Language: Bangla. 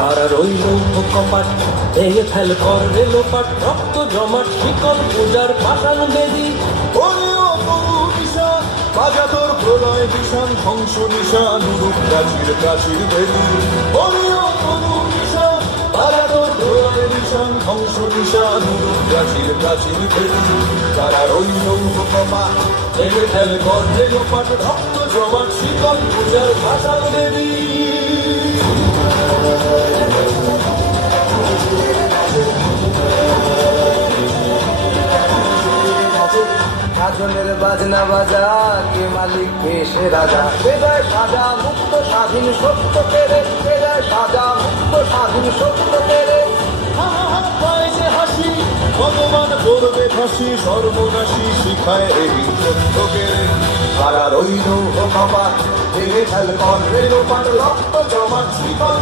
কারা রইল কপাট ভেঙে ফেল কর রেলোপাট রক্ত জমাট শিকল পূজার পাষাণ বেদি ওরেও তবু নিশান বাজা তোর প্রলয় ভীষণ ধ্বংস নিশান উড়ুক প্রাচীর প্রাচীর ভেদি ওরেও তবু নিশান বাজা তোর প্রলয় ভীষণ ধ্বংস নিশান উড়ুক প্রাচীর প্রাচীর ভেদি তারা রইল কপাট ভেঙে ফেল কর রেলোপাট রক্ত জমাট শিকল পূজার পাষাণ বেদি সাজনের বাজনা বাজা কে মালিক কে সে রাজা বেজায় সাজা মুক্ত স্বাধীন সত্য পেরে বেজায় সাজা মুক্ত স্বাধীন সত্য পেরে যে হাসি ভগবান করবে ফাঁসি সর্বনাশী শিখায় এই সত্যকে তারা রইল কপাট ভেঙে ফেল কর রেলোপাট রক্ত জমাট শিকল